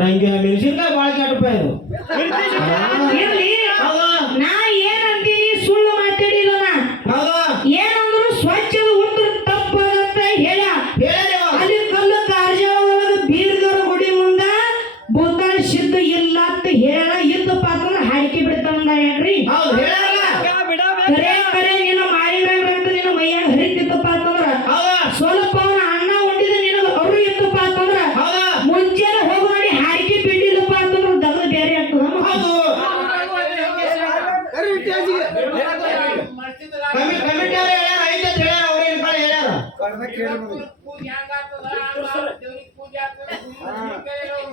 ರಂಗಿ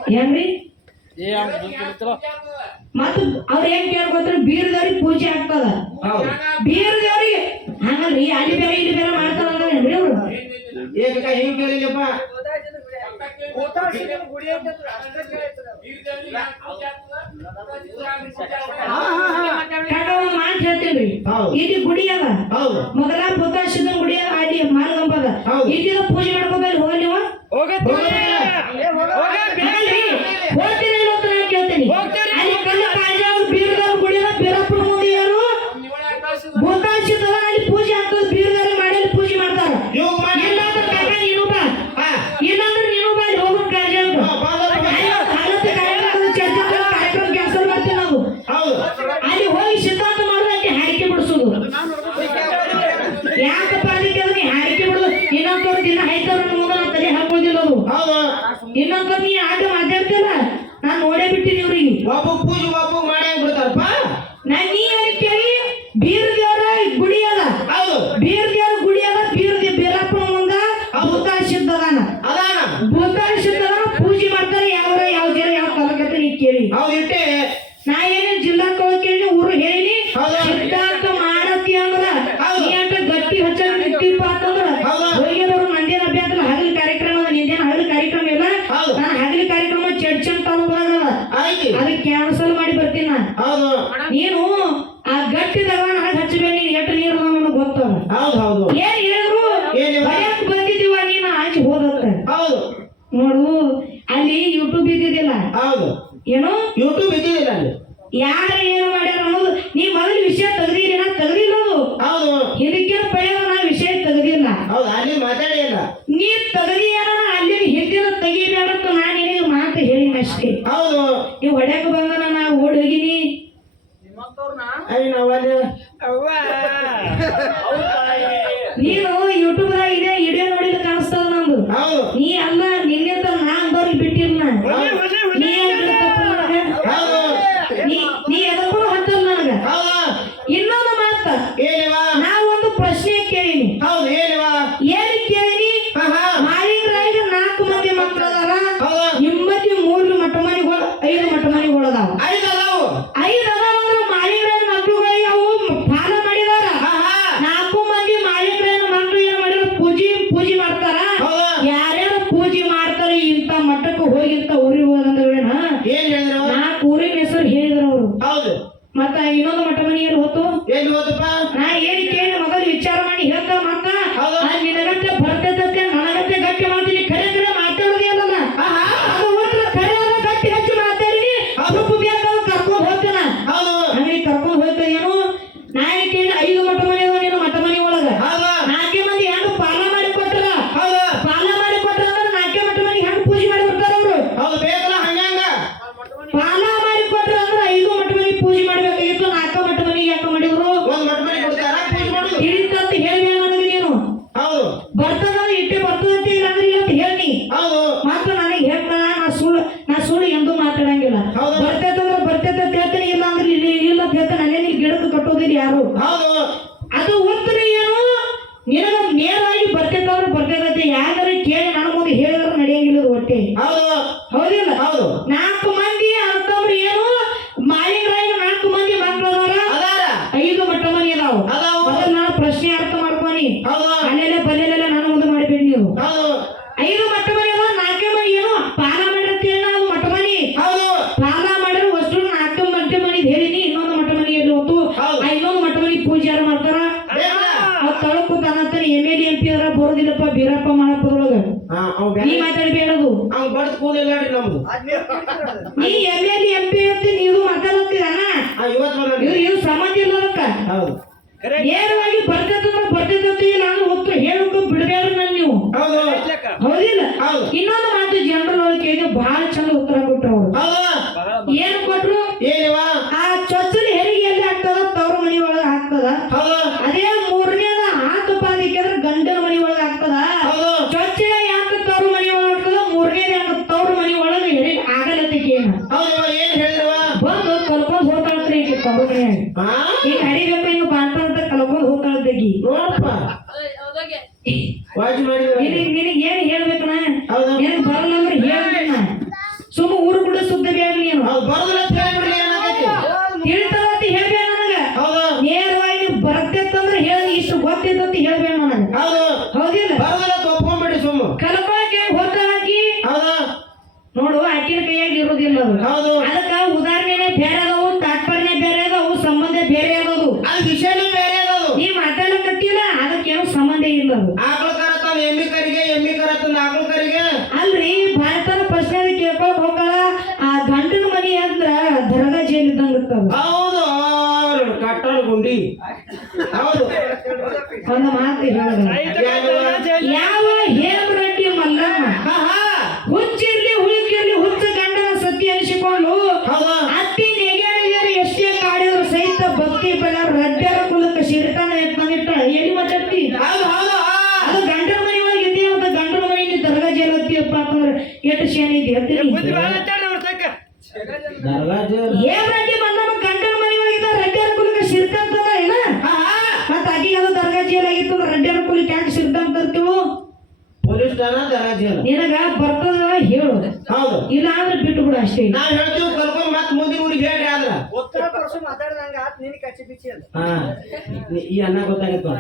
ಹೆಂಗ್ರಿ ಮತ್ತ ಅವ್ರ ಏನ್ ಕೇಳ್ಕೊತ್ರ ಬೀರ್ ದೇವ್ರಿಗೆ ಪೂಜೆ ಆಗ್ತದ ಬೀರ್ ದೇವ್ರಿಗೆ ಹಂಗಲ್ರಿ ಅಲ್ಲಿ ಬೇರೆ ಇಲ್ಲಿ ಬೇರೆ ಮಾಡ್ತಾರ ಏನ್ರಿ ಅವ್ರು ಹೆಂಗ್ ಕೇಳಿಲ್ಲಪ್ಪ ಮಾತು ಹೇಳ್ತೀನಿ ಇದು ಗುಡಿ ಅದ ಮೊದಲ ಪುತಾಶಿದ ಗುಡಿ ಅದ ಅಲ್ಲಿ ಮಾರ್ಗಂಬದ ಇದೀಗ ಪೂಜೆ ಮಾಡ್ಕೋಬೇಕು ಹೋಗಿ ನೀವು ಹೋಗತ್ತೆ ಯಾಕಪ್ಪ ಅದಕ್ಕೆ ಅದನ್ನ ಹಾರಿಕೆ ಬಿಡುದು? ಇನ್ನೊಂದ್ಸಲ ದಿನ ಹಾಯ್ತಾರ ಮುಂದೆ ನಾವು ತಲೆ ಹಾಕೋದಿಲ್ಲ ಅದು. ಹೌದು. ಇನ್ನೊಂದ್ಸಲ ನೀ ಆಗ ಮಾತಾಡ್ತಿಲ್ಲ ನಾನು ನೋಡೇ ಬಿಟ್ಟಿನಿ ಇವ್ರಿಗೆ ಒಬ್ಬ ಪೂಜೆ ಒಬ್ಬ ಮಾಡಿ ಬಿಡ್ತಾರಪ್ಪ ನಾನು ನೀ ಕೇಳಿ? ಬೀರ್ ದೇವರ ಗುಡಿ ಅದ. ಹೌದು. ಬೀರ್ ದೇವರ ಗುಡಿ ಅದ ಬೀರ್ ಬೀರಪ್ಪ ಮುಂದ ಭೂತ ಸಿದ್ಧ ಅದಾನ. ಅದಾನ ಭೂತ ಸಿದ್ಧ ಪೂಜೆ ಮಾಡ್ತಾರೆ ಯಾವ ಯಾವ ದೇವ್ರ ಯಾವ ತಲಕತ್ತೆ ನೀ ಕೇಳಿ. ಹೌದು ಇಟ್ಟೆ. ಹೋಗೋದತ್ತ ಹೌದು. ನೋಡು ಅಲ್ಲಿ ಯೂಟ್ಯೂಬ್ ಇದ್ದಿದ್ದಿಲ್ಲ. ಹೌದು. ಏನೋ? ಯೂಟ್ಯೂಬ್ ಇದ್ದಿದ್ದಿಲ್ಲ ಅಲ್ಲಿ. ಯಾರ ಏನು ಮಾಡ್ಯಾರ ಅನ್ನೋದು ನೀ ಮೊದಲು ವಿಷಯ ತೆಗ್ದಿರಿ ನಾ ತೆಗ್ದಿರೋದು. ಹೌದು. ಹಿಂದಕ್ಕೆ ಪಡೆಯೋ ನಾ ವಿಷಯ ತೆಗ್ದಿಲ್ಲ. ಹೌದು ಅಲ್ಲಿ ಮಾತಾಡಿಲ್ಲ ನೀ ತೆಗ್ದಿಯಾರ ಅಲ್ಲಿ ಹಿಂದಿನ ತೆಗಿಬೇಡ ನಾ ನಿನಗೆ ಮಾತು ಹೇಳಿ ಅಷ್ಟೇ. ಹೌದು. ನೀವು ಹೊಡ್ಯಾಕ ಬಂದನ ನಾ ಓಡ್ ಹೋಗಿನಿ. ನೀನು ಯೂಟ್ಯೂಬ್ದಾಗ ನೀ ಅಲ್ಲ ನಿನ್ನೆ ಮನಿ ಅಲ್ಲೆಲ್ಲ ಬಲ್ಲೆಲ್ಲ ನಾನು ಒಂದು ಮಾಡಬೇಡಿ ನೀವು. ಐದು ಮಟ್ಟ ಮನಿ ಅದ ನಾಲ್ಕೇ ಮನಿ ಏನು? ಪಾಲ ಮಾಡಿರ್ತೀಯ ನಾವು ಮಟ್ಟ ಮನಿ. ಪಾಲ ಮಾಡಿದ್ರೆ ವಸ್ತು ನಾಲ್ಕು ಮಟ್ಟ ಮನಿ ಹೇಳಿನಿ ಇನ್ನೊಂದು ಮಟ್ಟ ಮನಿ ಎಲ್ಲಿ ಹೋತು? ಇನ್ನೊಂದು ಮಟ್ಟ ಮನಿ ಪೂಜೆ ಯಾರು ಮಾಡ್ತಾರ? ತಳಕು ತಾನಂತಾನೆ ಎಂ ಎಲ್ ಎಂ ಪಿ ಅದ್ರ ಬರೋದಿಲ್ಲಪ್ಪ ಬೀರಪ್ಪ ಮಾಡಪ್ಪದೊಳಗ ನೀ ಮಾತಾಡಬೇಡದು. ಅವ್ನು ಬಡ್ದು ಕೂಲಿ ಇಲ್ಲ ನಮ್ದು. ನೀ ಎಂ ಎಲ್ ಎಂ ಪಿ ಅಂತ ನೀವು ಮಾತಾಡತ್ತೀರ ಇವ್ರು ಸಂಬಂಧ ಇಲ್ಲ ಅದಕ್ಕ ನೇರವಾಗಿ ಬರ್ತ ಬರ್ತೈತಿ ನಾನು ಉತ್ತರ ಹೇಳಕ್ಕೆ ಬಿಡಬೇಡ್ರಿ ನಾನು ನೀವು. ಹೌದು. ಹೌದಿಲ್ಲ? ಹೌದು. ಇನ್ನೊಂದು ಮಾತು ಜನರಲ್ ಕೇಳಿದ್ರೆ ಬಹಳ ಚಂದ ಉತ್ತರ ಕೊಟ್ರು ಅವರು. ಏನು ಕೊಟ್ರು? ಆ ಚೊಚ್ಚಲು ಹೆರಿಗೆ ಎಲ್ಲಿ ಆಗ್ತದ ತವ್ರ ಮನಿ ಒಳಗ ಆಗ್ತದ ಅದೇ ಮೂರನೇದ ಹಾತು ಪಾದಿಕ್ಕಿದ್ರೆ ಗಂಡನ ಮನಿ ಒಳಗ ಆಗ್ತದ ಚೊಚ್ಚಲ ಯಾಕ ತವ್ರ ಮನಿ ಒಳಗ ಆಗ್ತದ ಮೂರನೇದ ಯಾಕ ತವ್ರ ಮನಿ ಒಳಗ ಹೆರಿಗೆ ಆಗಲತ್ತಿಗೆ ಏನ ಬಂದು ಕಲ್ಕೊಂಡು ಹೋಗ್ತಾಳ್ತ್ರಿ ಈಗ ತವ್ರ ಮನ್ಯಾಗ. ಹೌದು ಕಟ್ಟಡ ಗುಂಡಿ. ಹೌದು. ಒಂದು ಮಾತು ಹೇಳಿದ. ಯಾವ ಹೇಮರೆಡ್ಡಿ ಮಲ್ಲಮ್ಮ ಹಾ ಹಾ ಹುಚ್ಚಿರ್ಲಿ ಹುಳುಕಿರ್ಲಿ ಹುಚ್ಚ ಗಂಡನ ಸತ್ಯ ಅನಿಸಿಕೊಂಡು ಹೌದು. ಅತ್ತಿ ನೆಗೆಯರು ಎಷ್ಟೇ ಕಾಡಿದ್ರು ಸಹಿತ ಭಕ್ತಿ ಬೆಳ ರಡ್ಡರ ಕುಲಕ್ಕೆ ಶಿರತಾನ ಎತ್ತನಿಟ್ಟ ಹೌದು ಹಾ. ಅದು ಗಂಡನ ಮನೆ ಒಳಗೆ ಇದ್ದೀಯ ಅಂತ ಗಂಡನ ಮನೆಯಲ್ಲಿ ದರ್ಗಾ ಜೈಲ್ ಹತ್ತಿಯಪ್ಪ ಅಂತಂದ್ರೆ ಎಷ್ಟು ಶೇನ ಇದೆ ಹೇಳ್ತೀನಿ ದರ್ಗಾ ಜೈಲ್. ನಿನಗ ಬರ್ತದ ಹೇಳು ಹೌದು. ಇಲ್ಲ ಅಂದ್ರೆ ಬಿಟ್ಟು ಬಿಡು ಅಷ್ಟೇ. ನಾವ್ ಹೇಳ್ತೀವಿ ಕರ್ಕೊಂಡ್ ಮತ್ ಮುಂದಿನ ಊರಿಗೆ ಹೇಳ್ರಿ ಆದ್ರ. ಉತ್ತರ ಪರ್ಸು ಮಾತಾಡ್ದಂಗ ಆತ್ ನಿನ್ ಕಚ್ಚಿ ಬಿಚ್ಚಿ ಅಂತ ಹಾ. ಈ- ಅನ್ನ ಗೊತ್ತಾಗಿತ್ತು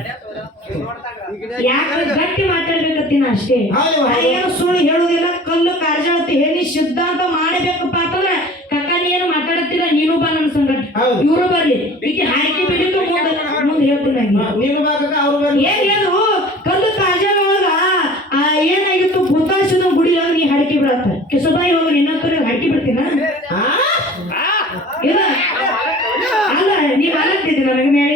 ಯಾಕೆ ಗಟ್ಟಿ ಮಾತಾಡ್ಬೇಕತ್ತಿನ ಅಷ್ಟೇ. ಏನು ಸುಳ್ಳು ಹೇಳುದಿಲ್ಲ ಕಲ್ಲು ಕಾರ್ಜಾಳತಿ ಹೇಳಿ ಸಿದ್ಧಾಂತ ಮಾಡಬೇಕಪ್ಪ ಅಂತಂದ್ರೆ ಕಕ್ಕ ನೀ ಏನು ಮಾತಾಡತ್ತಿಲ್ಲ ನೀನು ಬಾ ನನ್ನ ಸಂಗಟ ಹೌದು. ಇವರು ಬರ್ಲಿ. ಈಗ ಹಾಕಿ ಬಿಡಿತು ಮುಂದೆ ಮುಂದೆ ಹೇಳ್ತೀನಿ ನೀನು ಬಾಕ ಅವ್ರು ಬರ್ಲಿ. ಏನ್ ಹೇಳು ಕಲ್ಲು ಕಾರ್ಜಾಳ ಒಳಗ ಆ ಏನಾಗಿತ್ತು ಭೂತಾಶದ ಗುಡಿ ಒಳಗ ನೀ ಹಡಕಿ ಬಿಡತ್ತ ಕೆಸಬಾಯಿ ಹೋಗಿ ಇನ್ನೊಂದು ಹಡಕಿ ಬಿಡ್ತೀನ ಹಾ ಇಲ್ಲ ಅಲ್ಲ ನೀವ್ ಅಲತ್ತಿದ್ದಿ ನನಗೆ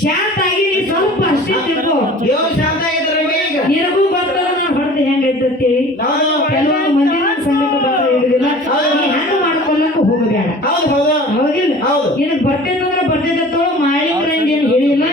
ಶಾಂತ ಆಗಿ ನೀ ಸ್ವಲ್ಪ ಅಷ್ಟೇ ತಿರ್ಗೋ. ದೇವ್ರು ಶಾಂತ ಆಗಿದ್ರೆ ಈಗ. ನಿನಗೂ ಗೊತ್ತದ ನಾನು ಹೊಡೆದು ಹೆಂಗೈತೆ ಅಂತೇಳಿ ಕೆಲವೊಂದು ಮಂದಿ ನನ್ನ ಸಂಗಟ ಬರ್ತಾ ಇರುದಿಲ್ಲ ನೀ ಹಂಗ ಮಾಡ್ಕೊಳಕ್ ಹೋಗಬೇಡ. ಹೌದು ಹೌದು. ಹೌದಿಲ್ಲ? ಹೌದು. ನಿನಗ್ ಅಂದ್ರೆ ಬರ್ತೈತೆ ಮಾಳಿಕರಂಜ ಏನ್ ಹೇಳಿಲ್ಲ.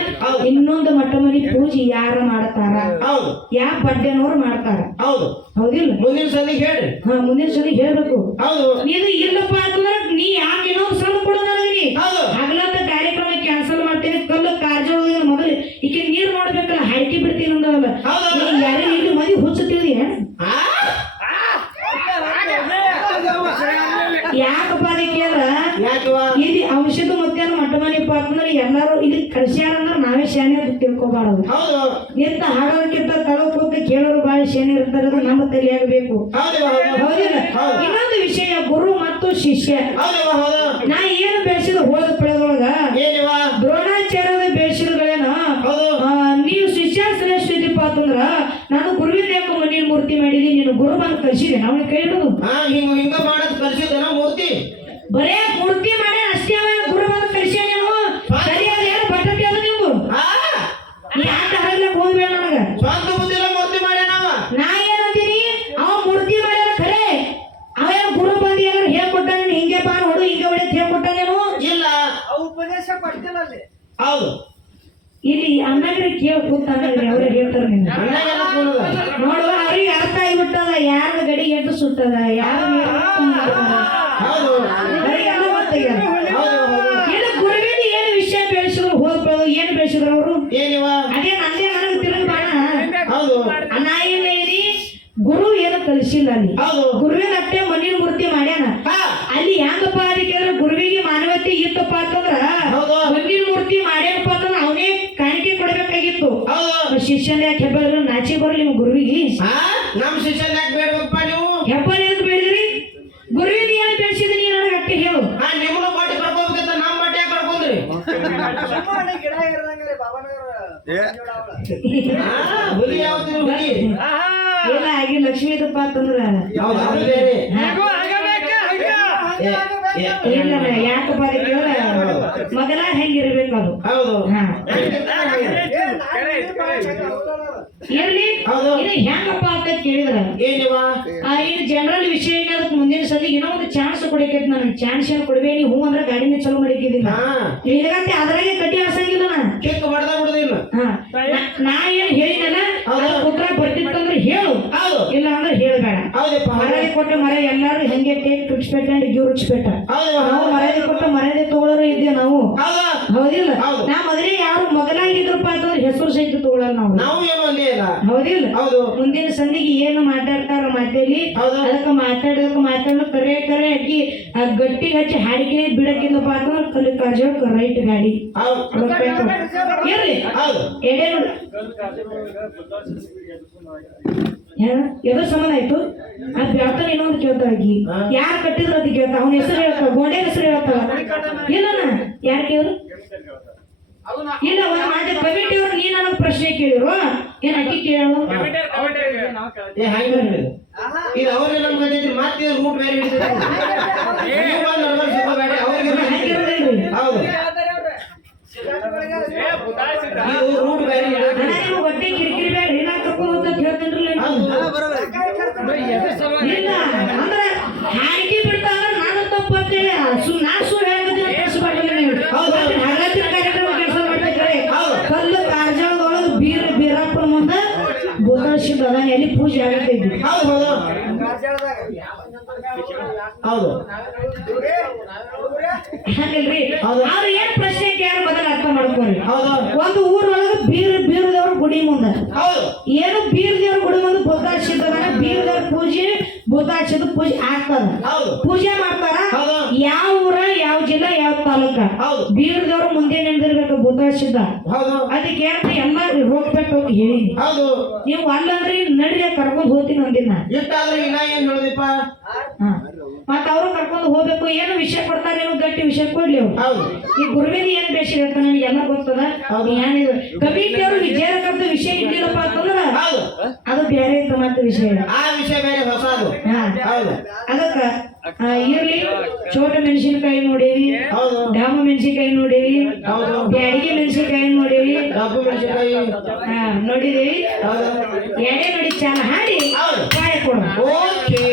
ಇನ್ನೊಂದು ಮಟ್ಟ ಮನಿ ಪೂಜೆ ಯಾರ ಮಾಡ್ತಾರ? ಹೌದು. ಯಾವ ಬಡ್ಡೆನವ್ರು ಮಾಡ್ತಾರ? ಹೌದು. ಹೌದಿಲ್ಲ? ಮುಂದಿನ ಸಲ ಹೇಳಿ ಹಾ ಮುಂದಿನ ಸಲ ಹೇಳ್ಬೇಕು. ಹೌದು ನೀನು ಇಲ್ಲಪ್ಪ ಅಂತಂದ್ರ ನೀ ಯಾಕೆ ಇನ್ನೊಂದು ಸಲ ಕೊಡು ನನಗೆ ನೀ ಹೌದು ಹಗಲತ್ತ ಕಾರ್ಯಕ್ರಮ ಕ್ಯಾನ್ಸಲ್ ಮಾಡ್ತೀನಿ ಕಲ್ಲು ಕಾರ್ಜೋಳಿನ ಮೊದಲು ಈಕೆ ನೀರ್ ನೋಡ್ಬೇಕಲ್ಲ ಹಾಕಿ ಬಿಡ್ತೀನಿ ಅಂದವಲ್ಲ ಹೌದು. ನೀ ಯಾರಿಗೆ ಇಲ್ಲಿ ಮದಿ ಹುಚ್ಚುತ್ತಿದೀಯ ಆ? ಯಾಕಪ್ಪ ಅದಕ್ಕೆ ಯಾಕಿವ ಇಲ್ಲಿ ಔಷಧ ಮತ್ತೇನು ಮಟ್ಟ ಮನೆಪ್ಪ ಅಂತಂದ್ರೆ ಕಳ್ಸ್ಯಾರ ಅಂದ್ರೆ ನಾವೇ ಶಾನೆ ಅಂತ ತಿಳ್ಕೊಬಾರದು. ಹೌದು. ನಿಂತ ಹಾಡೋದಕ್ಕಿಂತ ತಳ ಕೂತು ಕೇಳೋರು ಬಾಳ ಶಾನೆ ಇರ್ತಾರೆ ಅದು ನಮ್ಮ ತಲೆಯಾಗಬೇಕು ಇನ್ನೊಂದು ವಿಷಯ ಗುರು ಮತ್ತು ಶಿಷ್ಯ. ನಾ ಏನು ಬೆಳೆಸಿದ ಹೋದ ಪಳೆದೊಳಗ? ದ್ರೋಣಾಚಾರ್ಯ ದ್ರೋಣಾಚಾರ್ಯದ ಬೇಸಿರುಗಳೇನ ನೀವು ಶಿಷ್ಯ ಶ್ರೇಷ್ಠ ಇದ್ದೀಪ ಅಂತಂದ್ರ ನಾನು ಗುರುವಿನ ಯಾಕೆ ಮಣ್ಣಿನ ಮೂರ್ತಿ ಮಾಡಿದೀನಿ ನೀನು ಗುರು ಬಂದು ಕಳಿಸಿದೆ ನಾವು ಕೈ ಹಿಡಿದು. ಹಿಂಗ ಆಟ ಹಾಡ್ಲಕ್ ಹೋಗ್ಬೇಡ ನನಗ ಸ್ವಂತ ಮೂರ್ತಿ ಮಾಡ್ಯಾನವ ನಾ ಏನಂತೀನಿ ಅವ ಮೂರ್ತಿ ಮಾಡ್ಯಾರ ಖರೆ. ಅವ ಏನು ಗುರು ಬಂದು ಏನಾರು ಹೇಳ್ಕೊಟ್ಟಾನ ಹಿಂಗೆ ಬಾ ನೋಡು ಹಿಂಗೆ ಹೊಡೆ ಕೊಡ್ತಿಲ್ಲ ಅಲ್ಲಿ. ಹೌದು. ಇಲ್ಲಿ ಅನ್ನಗ್ರೆ ಕೇಳಿ ಕೂತಾಗ್ರಿ ಅವ್ರ ಹೇಳ್ತಾರ ನಿಮ್ಗೆ. ಅಣ್ಣಗೆಲ್ಲ ಕೂಡುದ ನೋಡುವ ಅವ್ರಿಗೆ ಅರ್ಥ ಆಗ್ಬಿಟ್ಟದ ಯಾರ ಗಡಿ ಎದ್ದು ಸುಟ್ಟದ ಯಾರು ಹೌದು. ಹೌದು ಹೌದು. ಏನು ವಿಷಯ ಬೆಳೆಸಿದ್ರು ಹೋಗ್ಬೋದು ಏನು ಬೆಳೆಸಿದ್ರು ಅವರು? ಏನಿವ ಅದೇ ನಂದೇ ನನಗೆ ತಿರುಗಿ ಬಾಣ ಹೌದು ನಾ ಏನ್ ಹೇಳಿ ಗುರು ಏನು ಕಲಿಸಿಲ್ಲ ಅಲ್ಲಿ ಗುರುವಿನ ಅಟ್ಟೆ ಮಣ್ಣಿನ ಮೂರ್ತಿ ಮಾಡ್ಯಾನ. ಹಾ. ಅಲ್ಲಿ ಹೆಂಗಪ್ಪ ಅದಕ್ಕೆ ಅಂದ್ರೆ ಗುರುವಿಗೆ ಮಾನವತೆ ಇತ್ತಪ್ಪ ಅಂತಂದ್ರ ಹೌದು. ಮಣ್ಣಿನ ಮೂರ್ತಿ ಮಾಡ್ಯಾನಪ್ಪ ಅಂತಂದ್ರ ಅವನೇ ಕಾಣಿಕೆ ಕೊಡ್ಬೇಕಾಗಿತ್ತು. ಶಿಷ್ಯನ ಯಾಕೆ ಹೆಬ್ಬ ನಾಚಿ ಬರಲಿ ನಿಮ್ಮ ಗುರುವಿಗೆ? ನಮ್ ನಮ್ಮ ಶಿಷ್ಯನ್ ಯಾಕೆ ಬೇಡಪ್ಪ ನೀವು? ಹೆಬ್ಬಲ್ ಎದಕ್ ಬೆಳೆದ್ರಿ? ಗುರುವಿನ ಏನ್ ಬೆಳೆಸಿದ ನೀ ನನಗೆ ಅಟ್ಟೆ ಹೇಳು. ಆ ನಿಮ್ಮನ್ನು ಬಾಟಿ ಕರ್ಕೋಬೇಕಂತ ನಮ್ಮ ಯಾಕೆ ಕರ್ಕೊಂಡ್ರಿ ಗಿಡ ಇರದಂಗ್ರಿ ಬಾಬಾನಗರ ಹಾ ಹುಲಿ ಯಾವತ್ತಿನ ಹುಲಿ? ಇಲ್ಲ ಆಗಿ ಲಕ್ಷ್ಮೀ ದಪ್ಪ ಅಂತಂದ್ರ ಇಲ್ಲ ಯಾಕಪ್ಪ ಅದಕ್ಕೆ ಮಗನ ಹೆಂಗಿರ್ಬೇಕು ಅದು? ಇರ್ಲಿ. ಇದು ಹೆಂಗಪ್ಪ ಅಂತ ಕೇಳಿದ್ರ. ಇದು ಜನರಲ್ ವಿಷಯ ಏನ್ ಅದಕ್ಕೆ ಮುಂದಿನ ಸಲ ಏನೋ ಒಂದು ಚಾನ್ಸ್ ಕೊಡಕೈತಿ ನನಗೆ. ಚಾನ್ಸ್ ಏನು ಕೊಡ್ಬೇಡಿ ಹೂ ಅಂದ್ರೆ ಗಾಡಿನ ಚಲೋ ಮಾಡಿದ್ದೀನಿ ಹಾ. ಇಲ್ಲಿಗಂತೆ ಅದ್ರಾಗೆ ಕಟ್ಟಿ ಆಸಂಗಿಲ್ಲ ನಾ ಕಿಕ್ ಬಡ್ದ ಬಿಡುದಿಲ್ಲ ನಾ- ಏನ್ ಹೇಳಿನಲ್ಲ ಹೇಳು ಹೌದು ಇಲ್ಲ ಅಂದ್ರೆ ಹೇಳ್ಬೇಡ ಹೌದಪ್ಪ ಹೌದು ಮರ್ಯಾದೆ ಕೊಟ್ಟ ಮರ ಎಲ್ಲಾರು ಹೆಂಗೆ ಟೇಕ್ ಟುಡ್ಸ್ಪೇಟ ಅಂಡ್ ಗಿವ್ ರುಚ್ಪೇಟ ಹೌದು ನಾವು ಮರ್ಯಾದೆ ಕೊಟ್ಟ ಮರ್ಯಾದೆ ತಗೊಳ್ಳೋರು ಇದ್ದೇವೆ ನಾವು. ಹೌದು. ಹೌದಿಲ್ಲ? ಹೌದು. ನಾ ಮೊದಲೇ ಯಾರು ಮಗನಾಗಿದ್ರಪ್ಪ ಅಂತಂದ್ರೆ ಹೆಸರು ಸಹಿತ ತಗೊಳ್ಳಲ್ಲ ನಾವು. ನಾವು ಏನು ಅಲ್ಲಿ ಇಲ್ಲ. ಹೌದಿಲ್ಲ? ಹೌದು. ಮುಂದಿನ ಸಂದಿಗೆ ಏನು ಮಾತಾಡ್ತಾರ ಮಾತೇಲಿ ಹೌದು. ಅದಕ್ಕೆ ಮಾತಾಡೋದಕ್ಕೆ ಮಾತಾಡೋ ಕರೆ ಕರೆ ಹಾಕಿ ಆ ಗಟ್ಟಿ ಹಚ್ಚಿ ಹಾಡಿಕೆ ಬಿಡಕ್ಕಿಲ್ಲಪ್ಪ ಅಂತಂದ್ರೆ ಕಲಿ ಕಾಜೋಕ್ ರೈಟ್ ಗಾಡಿ. ಇರ್ಲಿ. ಹೌದು. ಎಡೆ? ಎದ್ರ ಸಂಬಂಧ ಆಯ್ತು? ಆ ಬ್ಯಾತನ ಇನ್ನೊಂದು ಕೇಳ್ತಾಗಿ ಆಗಿ ಯಾರು ಕಟ್ಟಿದ್ರು ಅಂತ ಕೇಳ್ತಾ? ಅವನ ಹೆಸರು ಹೇಳ್ತಾವ ಗೋಡೆ ಹೆಸರು ಹೇಳ್ತಾವ ಇಲ್ಲನ ಯಾರು ಕೇಳಿದ್ರು ಇಲ್ಲ ಒಂದು ಮಾತು ಕಮಿಟಿ ಅವ್ರು ನೀ ನನಗೆ ಪ್ರಶ್ನೆ ಕೇಳಿರು. ಏನ್ ಅಕ್ಕಿ ಕೇಳೋ? ಇದು ಅವ್ರಿಗೆ ನಮ್ಗೆ ಮತ್ತೆ ರೂಟ್ ಬೇರೆ ಅವ್ರಿಗೆ ಹಂಗಿರೋದಿಲ್ರಿ ಹೌದು. ರೂಟ್ ಬೇರೆ ಇಲ್ಲ ಅಂದ್ರೆ ಹಾಕಿ ಬಿಡ್ತಾರ ನಾನು ಸು ನಾ ಸು ನೀವು. ಕಾರ್ಯಕ್ರಮ. ಕಲ್ಲು ಕಾಜಾಳದೊಳಗೆ ಬೀರ ಮುಂದೆ ಅದಾನ ಎಲ್ಲಿ ಪೂಜೆ ಆಗುತ್ತೆ ಹೌದು ಹಂಗಲ್ರಿ. ಅವ್ರು ಏನ್ ಪ್ರಶ್ನೆ ಕೇಳ ಮೊದಲು ಅರ್ಥ ಮಾಡ್ಕೊರಿ ಹೌದು. ಒಂದು ಊರೊಳಗೆ ಬೀರ್ ಬೀರದವ್ರ ಗುಡಿ ಮುಂದೆ. ಏನು ಬೀರ್ ದೇವ್ರ ಗುಡಿ ಮುಂದೆ ಬುದ್ಧಾಶಿದ್ದನ ಬೀರ್ ದೇವ್ರ ಪೂಜೆ ಬುದ್ಧಾಶಿದ ಪೂಜೆ ಆಗ್ತದ. ಪೂಜೆ ಮಾಡ್ತಾರ. ಯಾವ ಊರ ಯಾವ ಜಿಲ್ಲಾ ಯಾವ ತಾಲೂಕ? ಹೌದು. ಬೀರ್ ದೇವ್ರ ಮುಂದೆ ನಿಂದಿರ್ಬೇಕು ಬುದ್ಧಾಶಿದ್ದ ಹೌದು. ಅದಕ್ಕೆ ಏನಂತ ಎಲ್ಲ ಹೋಗ್ಬೇಕು ಹೋಗಿ ಹೇಳಿ. ಹೌದು. ನೀವು ಅಲ್ಲಂದ್ರೆ ನಡ್ರಿ ಕರ್ಕೊಂಡು ಹೋಗ್ತೀನಿ ಒಂದಿನ. ಇಟ್ಟಾದ್ರೆ ಇನ್ನ ಏನ್ ಹೇಳುದಿಪ್ಪ? ಹಾ. ಮತ್ತ ಅವರು ಕರ್ಕೊಂಡು ಹೋಗ್ಬೇಕು ಏನು ವಿಷಯ ಕೊಡ್ತಾರೆ ನೀವು ಗಟ್ಟಿ ವಿಷಯ ಕೊಡ್ಲಿ ಹೌದು. ಈ ಗುರುವಿನ ಏನ್ ಬೇಸಿಗೆ ಅಂತ ನನಗೆಲ್ಲ ಗೊತ್ತದ? ಹೌದು. ಕವಿ ಕವಿತೆ ಅವರು ಕರ್ದು ವಿಷಯ ಇದ್ದಿಲ್ಲಪ್ಪ ಅಂತಂದ್ರ ಅದು ಬೇರೆ ಇತ್ತು ಮತ್ತೆ ವಿಷಯ. ಆ ವಿಷಯ ಬೇರೆ ಹೊಸದು. ಹೌದು. ಅದಕ್ಕ ಇರ್ಲಿ ಚೋಟ ಮೆಣಸಿನಕಾಯಿ ನೋಡೇವಿ ದಾಮ ಮೆಣಸಿನಕಾಯಿ ನೋಡೇವಿ ಬ್ಯಾಡಿಗೆ ಮೆಣಸಿನಕಾಯಿ ನೋಡೇವಿ. ನೋಡಿದೇವಿ? ಹೌದು. ಎಡೆ ನೋಡಿ ಚಾಲ ಹಾಡಿ ಹೌದು. ಓಕೆ.